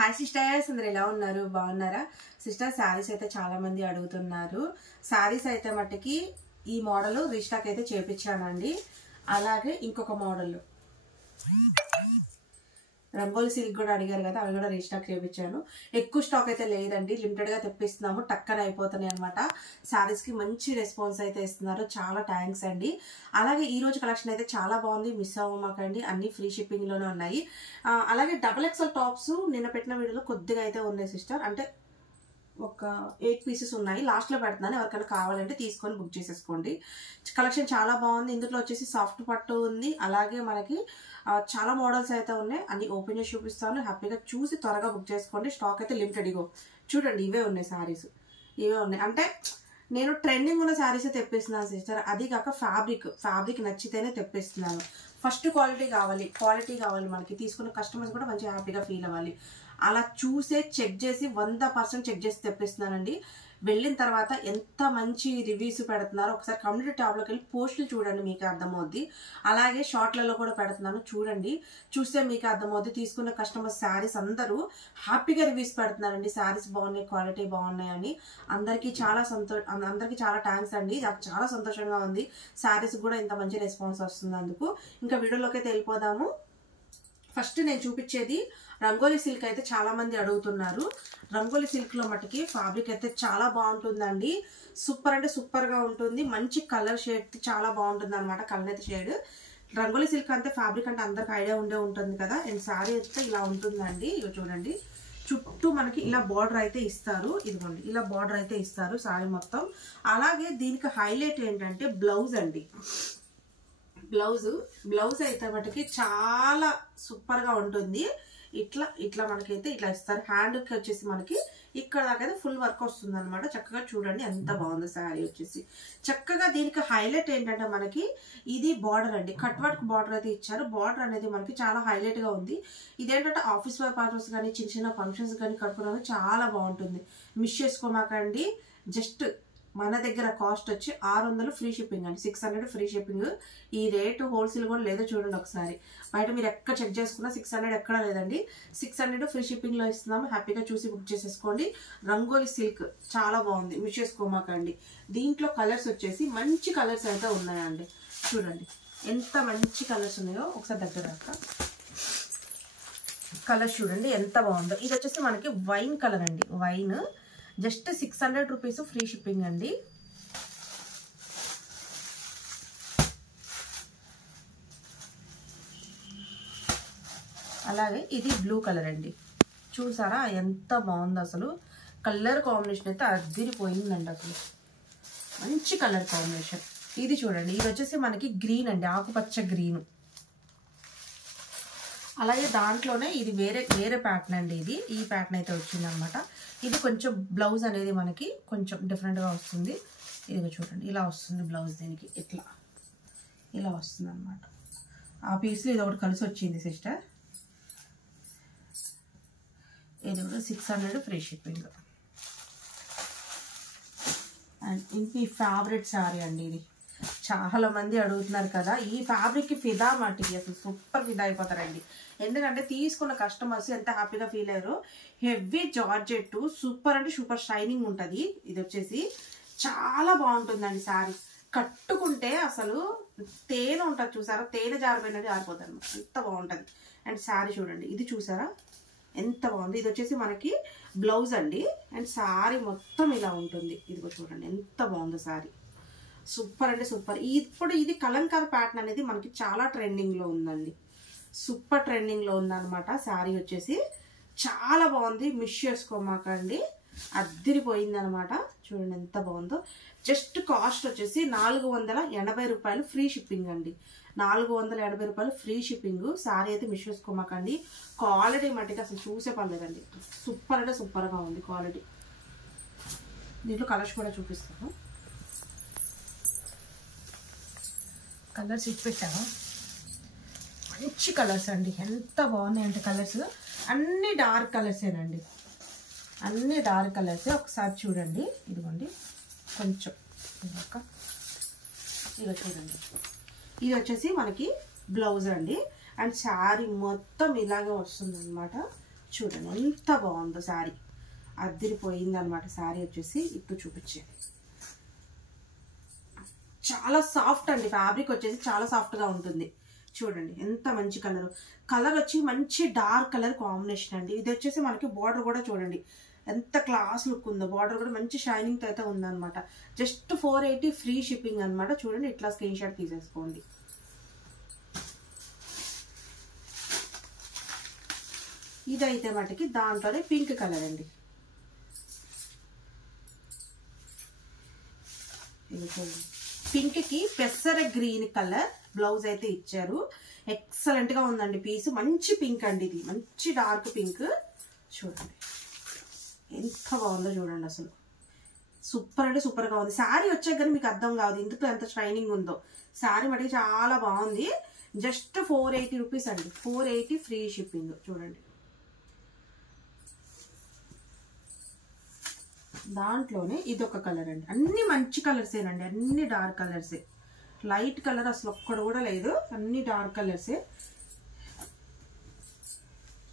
Hi sisters, అందరు ఎలా ఉన్నారు? బాగున్నారా సిస్టర్? శారీస్ అయితే చాలా మంది అడుగుతున్నారు. శారీస్ అయితే మట్టుకి ఈ మోడల్ రీస్టాక్ అయితే చేపించానండి. అలాగే ఇంకొక మోడల్ రంగోలి సిల్క్ కూడా అడిగారు కదా, అవి కూడా రీస్టాక్ చేయించాను. ఎక్కువ స్టాక్ అయితే లేదండి, లిమిటెడ్ గా తెప్పిస్తున్నాము, టక్కన అయిపోతున్నాయి అనమాట. శారీస్ కి మంచి రెస్పాన్స్ అయితే ఇస్తున్నారు, చాలా థ్యాంక్స్ అండి. అలాగే ఈ రోజు కలెక్షన్ అయితే చాలా బాగుంది, మిస్ అవ్వమాకండి, అన్ని ఫ్రీ షిప్పింగ్ లోనే ఉన్నాయి. అలాగే XXL టాప్స్ నిన్న పెట్టిన వీడియోలో కొద్దిగా అయితే ఉన్నాయి సిస్టర్, అంటే ఒక 8 పీసెస్ ఉన్నాయి, లాస్ట్ లో పెడుతున్నాను. ఎవరికైనా కావాలంటే తీసుకొని బుక్ చేసేసుకోండి. కలెక్షన్ చాలా బాగుంది. ఇందులో వచ్చేసి సాఫ్ట్ పట్టు ఉంది, అలాగే మనకి చాలా మోడల్స్ అయితే ఉన్నాయి. అన్ని ఓపెన్ చేసి చూపిస్తాను, హ్యాపీగా చూసి త్వరగా బుక్ చేసుకోండి. స్టాక్ అయితే లిమిటెడ్. ఇగో చూడండి, ఇవే ఉన్నాయి శారీస్, ఇవే ఉన్నాయి. అంటే నేను ట్రెండింగ్ ఉన్న శారీస్ తెప్పిస్తున్నాను సిస్టర్, అది కాక ఫ్యాబ్రిక్ నచ్చితేనే తెప్పిస్తున్నాను. ఫస్ట్ క్వాలిటీ కావాలి మనకి, తీసుకున్న కస్టమర్స్ కూడా మంచిగా హ్యాపీగా ఫీల్ అవ్వాలి. అలా చూసే చెక్ చేసి 100% చెక్ చేసి తెప్పిస్తున్నానండి. వెళ్ళిన తర్వాత ఎంత మంచి రివ్యూస్ పెడుతున్నారో ఒకసారి కమ్యూనిటీ ట్యాబ్లోకి వెళ్ళి పోస్టులు చూడండి, మీకు అర్థమవుద్ది. అలాగే షార్ట్లలో కూడా పెడుతున్నాను, చూడండి. చూస్తే మీకు అర్థమవుద్ది. తీసుకున్న కస్టమర్ శారీస్ అందరూ హ్యాపీగా రివ్యూస్ పెడుతున్నారండి. శారీస్ బాగున్నాయి, క్వాలిటీ బాగున్నాయి అని. అందరికీ చాలా థ్యాంక్స్ అండి. నాకు చాలా సంతోషంగా ఉంది, శారీస్ కూడా ఇంత మంచి రెస్పాన్స్ వస్తుంది. అందుకు ఇంకా వీడియోలోకి అయితే వెళ్ళిపోదాము. ఫస్ట్ నేను చూపించేది రంగోలి సిల్క్ అయితే చాలా మంది అడుగుతున్నారు. రంగోలి సిల్క్ లో మటుకి ఫ్యాబ్రిక్ అయితే చాలా బాగుంటుందండి. సూపర్ అంటే సూపర్ గా ఉంటుంది. మంచి కలర్ షేడ్ చాలా బాగుంటుంది అనమాట, కలర్ షేడ్. రంగోలి సిల్క్ అంటే ఫ్యాబ్రిక్ అంటే అందరికి ఐడియా ఉంటుంది కదా. అండ్ శారీ అయితే ఇలా ఉంటుందండి. ఇవి చూడండి, చుట్టూ మనకి ఇలా బార్డర్ అయితే ఇస్తారు. ఇదిగోండి, ఇలా బార్డర్ అయితే ఇస్తారు శారీ మొత్తం. అలాగే దీనికి హైలైట్ ఏంటంటే బ్లౌజ్ అండి. బ్లౌజ్ అయితే మటుకి చాలా సూపర్ గా ఉంటుంది. ఇట్లా మనకైతే ఇట్లా ఇస్తారు. హ్యాండ్ కి వచ్చేసి మనకి ఇక్కడ దాకా అయితే ఫుల్ వర్క్ వస్తుంది అనమాట. చక్కగా చూడండి ఎంత బాగుంది శారీ వచ్చేసి. చక్కగా దీనికి హైలైట్ ఏంటంటే మనకి ఇది బార్డర్ అండి, కట్ వర్క్ బార్డర్ అయితే ఇచ్చారు. బార్డర్ అనేది మనకి చాలా హైలైట్ గా ఉంది. ఇదేంటంటే ఆఫీస్ వేర్ పర్పస్ కానీ చిన్న చిన్న ఫంక్షన్స్ కానీ కట్టుకోవడానికి చాలా బాగుంటుంది. మిస్ చేసుకోమాకండి. జస్ట్ మన దగ్గర కాస్ట్ వచ్చి 600 ఫ్రీ షిప్పింగ్ అండి, 600 ఫ్రీ షిప్పింగ్. ఈ రేటు హోల్సేల్ కూడా లేదో చూడండి ఒకసారి. బయట మీరు ఎక్కడ చెక్ చేసుకున్నా 600 ఎక్కడ లేదండి. 600 ఫ్రీ షిప్పింగ్ లో ఇస్తున్నాము, హ్యాపీగా చూసి బుక్ చేసేసుకోండి. రంగోలి సిల్క్ చాలా బాగుంది, మిస్ చేసుకోమాకండి. దీంట్లో కలర్స్ వచ్చేసి మంచి కలర్స్ అయితే ఉన్నాయండి. చూడండి ఎంత మంచి కలర్స్ ఉన్నాయో, ఒకసారి దగ్గర దాకా కలర్స్ చూడండి ఎంత బాగుందో. ఇది వచ్చేసి మనకి వైన్ కలర్ అండి, wine. Just 600 rupees free shipping అండి. అలాగే ఇది బ్లూ కలర్ అండి, చూసారా ఎంత బాగుందో అసలు. కలర్ కాంబినేషన్ అయితే అదిరిపోయిందండి అసలు, మంచి కలర్ కాంబినేషన్. ఇది చూడండి, ఇది వచ్చేసి మనకి గ్రీన్ అండి, ఆకుపచ్చ గ్రీన్. అలాగే దాంట్లోనే ఇది వేరే ప్యాటర్న్ అండి. ఈ ప్యాటర్న్ అయితే వచ్చింది అనమాట. ఇది కొంచెం బ్లౌజ్ అనేది మనకి కొంచెం డిఫరెంట్గా వస్తుంది. ఇదిగో చూడండి, ఇలా వస్తుంది బ్లౌజ్. దీనికి ఇలా వస్తుంది అనమాట. ఆ పీస్ ఇది ఒకటి కలిసి వచ్చింది సిస్టర్. ఇది కూడా 600 ఫ్రీ షిప్పింగ్. అండ్ ఇంక ఫేవరెట్ శారీ అండి, ఇది చాలా మంది అడుగుతున్నారు కదా. ఈ ఫ్యాబ్రిక్ కి ఫిదా మట్టికి అసలు సూపర్ ఫిదా అయిపోతారండి. ఎందుకంటే తీసుకున్న కస్టమర్స్ ఎంత హ్యాపీగా ఫీల్ అయ్యారో. హెవీ జార్జెట్, సూపర్ అంటే సూపర్ షైనింగ్ ఉంటుంది. ఇది వచ్చేసి చాలా బాగుంటుందండి శారీ. కట్టుకుంటే అసలు తేనె ఉంటుంది చూసారా, తేనె జారిపోయినట్టు జారిపోతుంది అనమాట, ఎంత బాగుంటుంది. అండ్ శారీ చూడండి, ఇది చూసారా ఎంత బాగుంది. ఇది వచ్చేసి మనకి బ్లౌజ్ అండి. అండ్ శారీ మొత్తం ఇలా ఉంటుంది. ఇదిగో చూడండి ఎంత బాగుందో శారీ, సూపర్ అంటే సూపర్. ఇప్పుడు ఇది కలంకార్ ప్యాటర్న్ అనేది మనకి చాలా ట్రెండింగ్ లో ఉందండి, సూపర్ ట్రెండింగ్ లో ఉందన్నమాట. శారీ వచ్చేసి చాలా బాగుంది, మిస్ చేసుకోమాకండి, అద్దిరిపోయింది అనమాట. చూడండి ఎంత బాగుందో. జస్ట్ కాస్ట్ వచ్చేసి 480 రూపాయలు ఫ్రీ షిప్పింగ్ అండి, 480 రూపాయలు ఫ్రీ షిప్పింగ్. శారీ అయితే మిస్ చేసుకోమాకండి. క్వాలిటీ మట్టికి అసలు చూసే పర్లేదండి, సూపర్ అంటే సూపర్ గా ఉంది క్వాలిటీ. దీంట్లో కలర్స్ కూడా చూపిస్తాను. కలర్స్ ఇచ్చి పెట్టాను, మంచి కలర్స్ అండి, ఎంత బాగున్నాయి అంటే కలర్స్ అన్ని డార్క్ కలర్సేనండి, అన్ని డార్క్ కలర్సే. ఒకసారి చూడండి, ఇదిగోండి కొంచెం ఇదిగో చూడండి. ఇది వచ్చేసి మనకి బ్లౌజ్ అండి. అండ్ శారీ మొత్తం ఇలాగే వస్తుంది అనమాట. చూడండి ఎంత బాగుందో శారీ, అద్దరిపోయింది అనమాట. శారీ వచ్చేసి ఇప్పుడు చూపించేది చాలా సాఫ్ట్ అండి, ఫ్యాబ్రిక్ వచ్చేసి చాలా సాఫ్ట్గా ఉంటుంది. చూడండి ఎంత మంచి కలర్, కలర్ వచ్చి మంచి డార్క్ కలర్ కాంబినేషన్ అండి. ఇది వచ్చేసి మనకి బార్డర్ కూడా చూడండి ఎంత క్లాస్ లుక్ ఉందో, బార్డర్ కూడా మంచి షైనింగ్ తో అయితే ఉందన్నమాట. జస్ట్ 480 ఫ్రీ షిప్పింగ్ అనమాట. చూడండి ఇట్లా స్క్రీన్ షాట్ తీసేసుకోండి. ఇదైతే మటుకి దాంట్లోనే పింక్ కలర్ అండి. పింక్ కి పెసర గ్రీన్ కలర్ బ్లౌజ్ అయితే ఇచ్చారు. ఎక్సలెంట్ గా ఉందండి పీస్. మంచి పింక్ అండి, ఇది మంచి డార్క్ పింక్. చూడండి ఎంత బాగుందో చూడండి, అసలు సూపర్ అంటే సూపర్ గా ఉంది. శారీ వచ్చాక కానీ మీకు అర్థం కాదు ఇందులో ఎంత షైనింగ్ ఉందో. శారీ మటుకు చాలా బాగుంది. జస్ట్ 480 రూపీస్ అండి, 480 ఫ్రీ షిప్పింగ్. చూడండి దాంట్లోనే ఇదొక కలర్ అండి. అన్ని మంచి కలర్సేనండి, అన్ని డార్క్ కలర్సే. లైట్ కలర్ అసలు ఒక్కడు కూడా లేదు, అన్ని డార్క్ కలర్సే.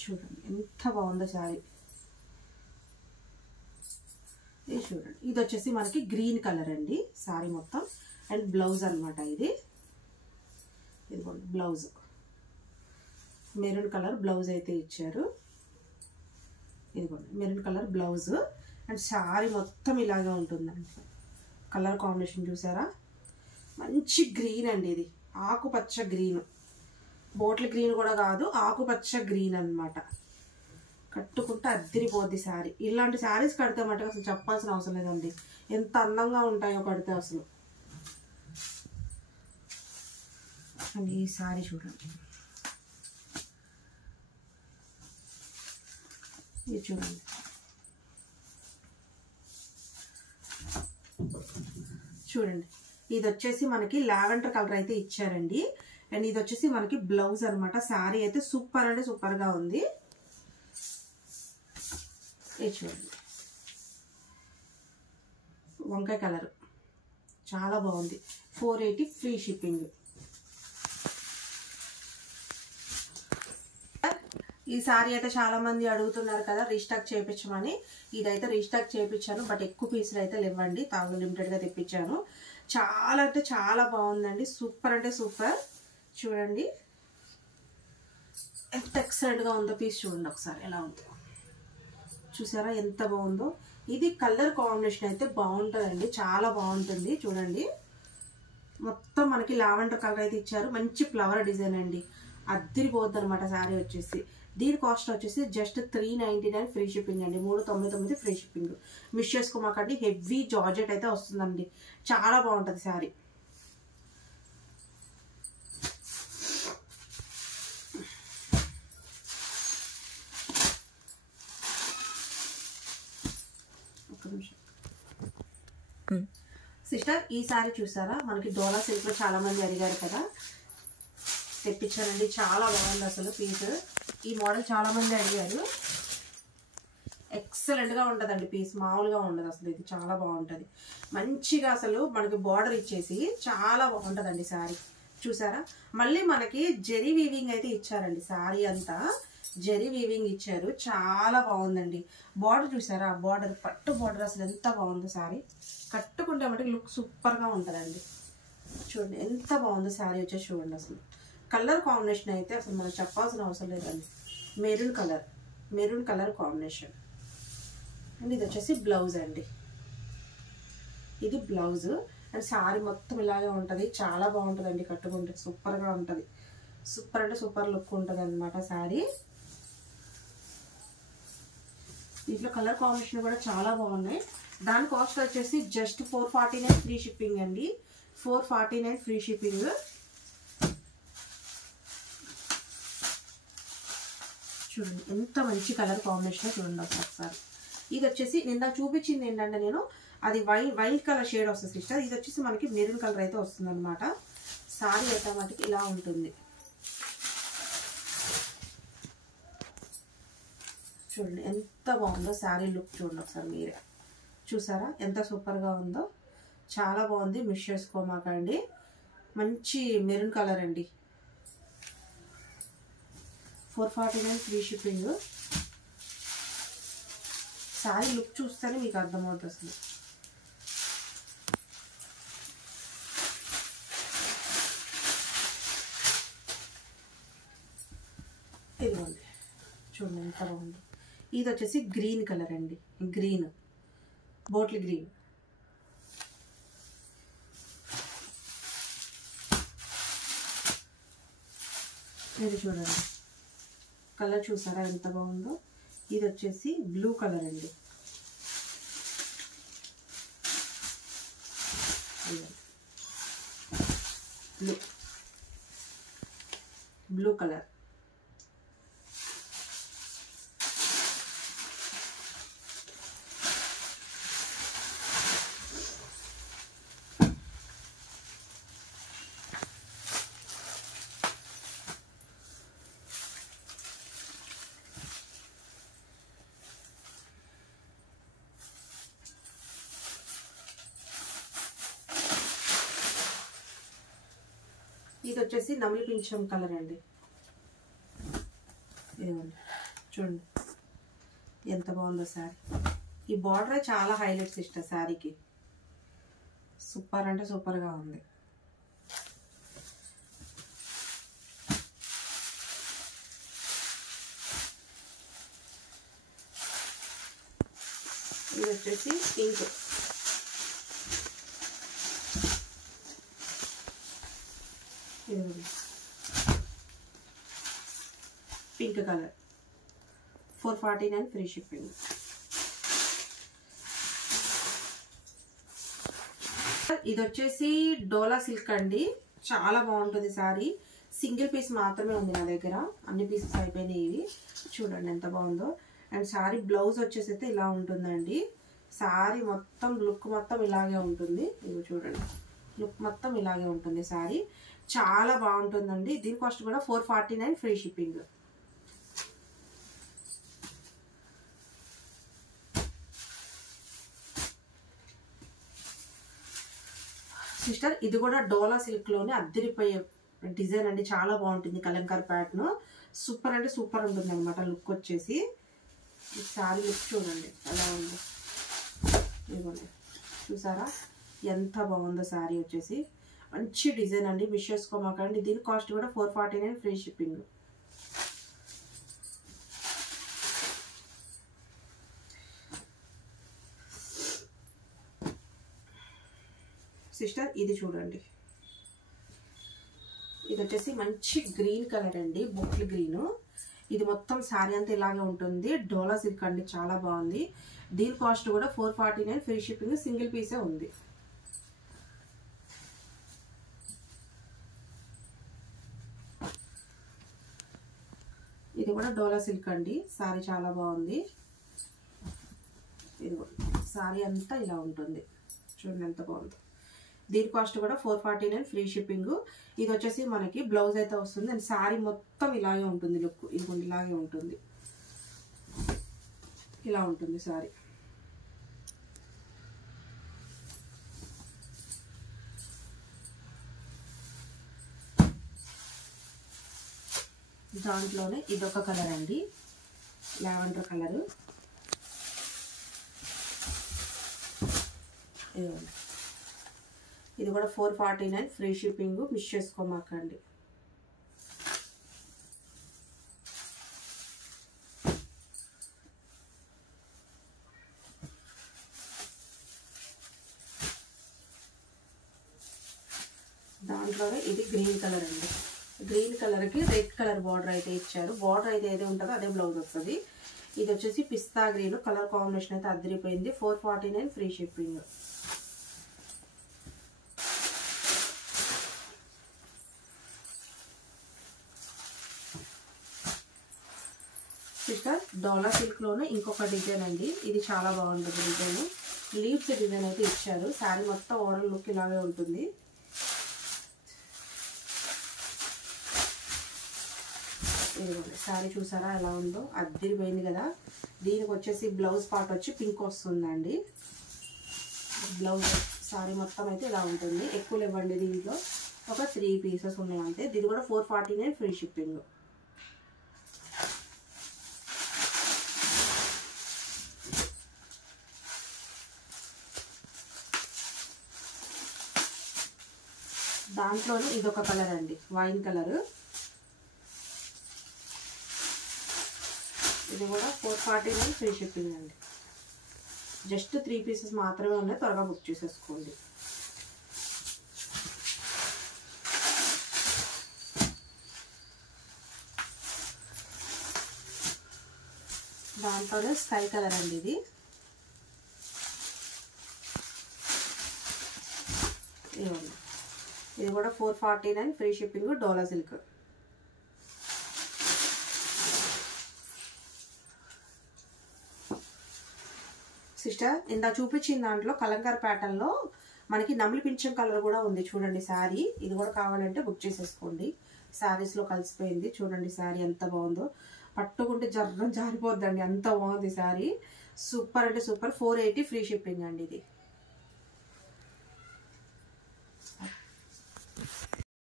చూడండి ఎంత బాగుందో శారీ. ఇది చూడండి, ఇది వచ్చేసి మనకి గ్రీన్ కలర్ అండి శారీ మొత్తం. అండ్ బ్లౌజ్ అనమాట ఇది. ఇదిగోండి బ్లౌజ్ మెరూన్ కలర్ బ్లౌజ్ అయితే ఇచ్చారు. ఇదిగోండి maroon colour blouse. And sari మొత్తం ఇలాగే ఉంటుందండి. కలర్ కాంబినేషన్ చూసారా, మంచి గ్రీన్ అండి. ఇది ఆకుపచ్చ గ్రీన్, బోట్ల గ్రీన్ కూడా కాదు, ఆకుపచ్చ గ్రీన్ అనమాట. కట్టుకుంటే అద్దరిపోద్ది శారీ. ఇలాంటి శారీస్ కడితే మటుకు అసలు చెప్పాల్సిన అవసరం లేదండి, ఎంత అందంగా ఉంటాయో కడితే అసలు. అండ్ ఈ శారీ చూడండి, ఇది చూడండి చూడండి. ఇది వచ్చేసి మనకి లావెండర్ కలర్ అయితే ఇచ్చారండి. అండ్ ఇది వచ్చేసి మనకి బ్లౌజ్ అనమాట. శారీ అయితే సూపర్ అంటే సూపర్ గా ఉంది. ఇది చూడండి వంకాయ కలర్ చాలా బాగుంది. 480 ఫ్రీ షిప్పింగ్. ఈ సారీ అయితే చాలా మంది అడుగుతున్నారు కదా రీస్టాక్ చేయించమని. ఇదైతే రీస్టాక్ చేయించాను, బట్ ఎక్కువ పీసులు అయితే లేవండి, తాగు లిమిటెడ్ గా తెప్పించాను. చాలా అంటే చాలా బాగుందండి, సూపర్ అంటే సూపర్. చూడండి ఎంత ఎక్సలెంట్ గా ఉందో పీస్. చూడండి ఒకసారి ఎలా ఉందో, చూసారా ఎంత బాగుందో. ఇది కలర్ కాంబినేషన్ అయితే బాగుంటుందండి, చాలా బాగుంటుంది. చూడండి మొత్తం మనకి లావెండర్ కలర్ అయితే ఇచ్చారు. మంచి ఫ్లవర్ డిజైన్ అండి, అద్దరిపోద్ది అనమాట శారీ వచ్చేసి. దీని కాస్ట్ వచ్చేసి జస్ట్ 399 ఫ్రీ షిప్పింగ్ అండి, 399 ఫ్రీ షిప్పింగ్. మిస్ చేసుకోమాకండి, హెవీ జార్జెట్ అయితే వస్తుందండి, చాలా బాగుంటుంది శారీ. సిస్టర్ ఈ సారీ చూసారా, మనకి డోలా సిల్క్ లో చాలా మంది అడిగారు కదా, తెప్పించానండి. చాలా బాగుంది అసలు పీస్. ఈ మోడల్ చాలా మంది అడిగారు. ఎక్సలెంట్ గా ఉంటదండి పీస్, మామూలుగా ఉండదు అసలు. ఇది చాలా బాగుంటది, మంచిగా అసలు మనకి బార్డర్ ఇచ్చేసి చాలా బాగుంటదండి శారీ. చూసారా, మళ్ళీ మనకి జెరీ వీవింగ్ అయితే ఇచ్చారండి. శారీ అంతా జెరీ వీవింగ్ ఇచ్చారు, చాలా బాగుందండి. బార్డర్ చూసారా, బార్డర్ పట్టు బార్డర్ అసలు ఎంత బాగుందో శారీ. కట్టుకుంటే మటుకు లుక్ సూపర్ గా ఉంటదండి. చూడండి ఎంత బాగుందో శారీ వచ్చేసి. చూడండి అసలు కలర్ కాంబినేషన్ అయితే అసలు మనం చెప్పాల్సిన అవసరం లేదండి. Maroon colour combination. అండ్ ఇది వచ్చేసి బ్లౌజ్ అండి, ఇది బ్లౌజ్. అండ్ శారీ మొత్తం ఇలాగే ఉంటుంది, చాలా బాగుంటుందండి. కట్టుకుంటే సూపర్గా ఉంటుంది, సూపర్ అంటే సూపర్ లుక్ ఉంటుంది అనమాట శారీ. దీంట్లో కలర్ కాంబినేషన్ కూడా చాలా బాగున్నాయి. దాని కాస్ట్ వచ్చేసి జస్ట్ 449 ఫ్రీ షిప్పింగ్ అండి, 449 ఫ్రీ షిప్పింగ్. చూడండి ఎంత మంచి కలర్ కాంబినేషన్ చూడండి ఒకసారి. ఇది వచ్చేసి నిన్న చూపించింది ఏంటంటే నేను, అది వైట్ కలర్ షేడ్ వస్తుంది సిస్టర్. ఇది వచ్చేసి మనకి మెరూన్ కలర్ అయితే వస్తుంది అనమాట. సారీ అయితే మనకి ఇలా ఉంటుంది. చూడండి ఎంత బాగుందో శారీ లుక్. చూడండి ఒకసారి మీరే, చూసారా ఎంత సూపర్గా ఉందో, చాలా బాగుంది. మిస్ చేసుకోమాకండి. మంచి మెరూన్ కలర్ అండి, 449 ఫ్రీ షిప్పింగ్. శారీ లుక్ చూస్తేనే మీకు అర్థమవుతుంది అసలు. ఇదిగోండి చూడండి ఎంత బాగుంది. ఇది వచ్చేసి గ్రీన్ కలర్ అండి, గ్రీన్ బోట్ల్ గ్రీన్. ఇది చూడండి కలర్ చూసారా ఎంత బాగుందో. ఇది వచ్చేసి బ్లూ కలర్ అండి, బ్లూ కలర్. ఇది వచ్చేసి నమిలి పింఛం కలర్ అండి. ఇదిగోండి చూడండి ఎంత బాగుందో శారీ. ఈ బార్డర్ చాలా హైలైట్స్ ఇష్టం శారీకి, సూపర్ అంటే సూపర్గా ఉంది. ఇది వచ్చేసి pink, pink colour, 449 free shipping. ఇది వచ్చేసి డోలా సిల్క్ అండి, చాలా బాగుంటుంది శారీ. సింగిల్ పీస్ మాత్రమే ఉంది నా దగ్గర, అన్ని పీసెస్ అయిపోయినాయి. ఇవి చూడండి ఎంత బాగుందో. అండ్ శారీ బ్లౌజ్ వచ్చేసి అయితే ఇలా ఉంటుందండి. శారీ మొత్తం లుక్ మొత్తం ఇలాగే ఉంటుంది. ఇవి చూడండి లుక్ మొత్తం ఇలాగే ఉంటుంది శారీ, చాలా బాగుంటుందండి. దీని కాస్ట్ కూడా 449 ఫ్రీ షిప్పింగ్. సిస్టర్ ఇది కూడా డోలా సిల్క్ లోనే అద్దరిపోయే డిజైన్ అండి, చాలా బాగుంటుంది. కలంకార్ ప్యాటర్న్ సూపర్ అంటే సూపర్ ఉంటుంది అనమాట. లుక్ వచ్చేసి ఈ శారీ లుక్ చూడండి ఎలా ఉంది. ఇదిగోండి చూసారా ఎంత బాగుందో శారీ వచ్చేసి. మంచి డిజైన్ అండి, మిస్ చేసుకోమాకండి. దీని కాస్ట్ కూడా 449 ఫ్రీ షిప్పింగ్. సిస్టర్ ఇది చూడండి, ఇది వచ్చేసి మంచి గ్రీన్ కలర్ అండి, బొక్లు గ్రీన్. ఇది మొత్తం శారీ అంతా ఇలాగే ఉంటుంది. డోలా సిల్క్ అండి, చాలా బాగుంది. దీని కాస్ట్ కూడా 449 ఫ్రీ షిప్పింగ్. సింగిల్ పీసే ఉంది. ఇది కూడా డోలా సిల్క్ అండి, శారీ చాలా బాగుంది. ఇది శారీ అంతా ఇలా ఉంటుంది చూడండి ఎంత బాగుంది. దీని కాస్ట్ కూడా 449 ఫ్రీ షిప్పింగ్. ఇది వచ్చేసి మనకి బ్లౌజ్ అయితే వస్తుంది. అండ్ శారీ మొత్తం ఇలాగే ఉంటుంది లుక్. ఇది ఇలాగే ఉంటుంది, ఇలా ఉంటుంది శారీ. దాంట్లోనే ఇదొక కలర్ అండి, లావెండర్ కలర్. ఇది కూడా 449 ఫ్రీ షిప్పింగ్. మిస్ చేసుకోమాకండి. దాంట్లోనే ఇది గ్రీన్ కలర్ అండి. గ్రీన్ కలర్ కి రెడ్ కలర్ బార్డర్ అయితే ఇచ్చారు. బార్డర్ అయితే ఏది ఉంటుందో అదే బ్లౌజ్ వస్తుంది. ఇది వచ్చేసి పిస్తా గ్రీన్ కలర్ కాంబినేషన్ అయితే అదిరిపోయింది. 449 ఫ్రీ షిప్పింగ్. సిస్టర్ డోలా సిల్క్ లోనే ఇంకొక డిజైన్ అండి, ఇది చాలా బాగుంటుంది డిజైన్. లీవ్స్ డిజైన్ అయితే ఇచ్చారు. శారీ మొత్తం ఓవరాల్ లుక్ ఇలాగే ఉంటుంది. శారీ చూసారా ఎలా ఉందో, అద్దరిపోయింది కదా. దీనికి వచ్చేసి బ్లౌజ్ పార్ట్ వచ్చి పింక్ వస్తుందండి. బ్లౌజ్ శారీ మొత్తం అయితే ఇలా ఉంటుంది. ఎక్కువ ఇవ్వండి, దీంట్లో ఒక 3 పీసెస్ ఉన్నాయి అంతే. దీని కూడా 449 ఫ్రీ షిప్పింగ్. దాంట్లోనే ఇదొక కలర్ అండి, వైన్ కలర్. ఇది కూడా 449 ఫ్రీ షిప్పింగ్ అండి. జస్ట్ 3 పీసెస్ మాత్రమే ఉన్నాయి, త్వరగా బుక్ చేసేసుకోండి. దాంట్లోనే స్కై కలర్ అండి ఇది. ఇది కూడా 449 ఫ్రీ షిప్పింగ్, డోలా సిల్క్. సిస్టర్ ఇందా చూపించిన దాంట్లో కలంకార్ ప్యాటర్న్ లో మనకి నమిలి పింఛం కలర్ కూడా ఉంది చూడండి శారీ. ఇది కూడా కావాలంటే బుక్ చేసేసుకోండి. శారీస్ లో కలిసిపోయింది చూడండి. శారీ ఎంత బాగుందో, పట్టుకుంటే జర్రం జారిపోద్దండి, అంత బాగుంది శారీ. సూపర్ అంటే సూపర్. 480 ఫ్రీ షిప్పింగ్ అండి ఇది.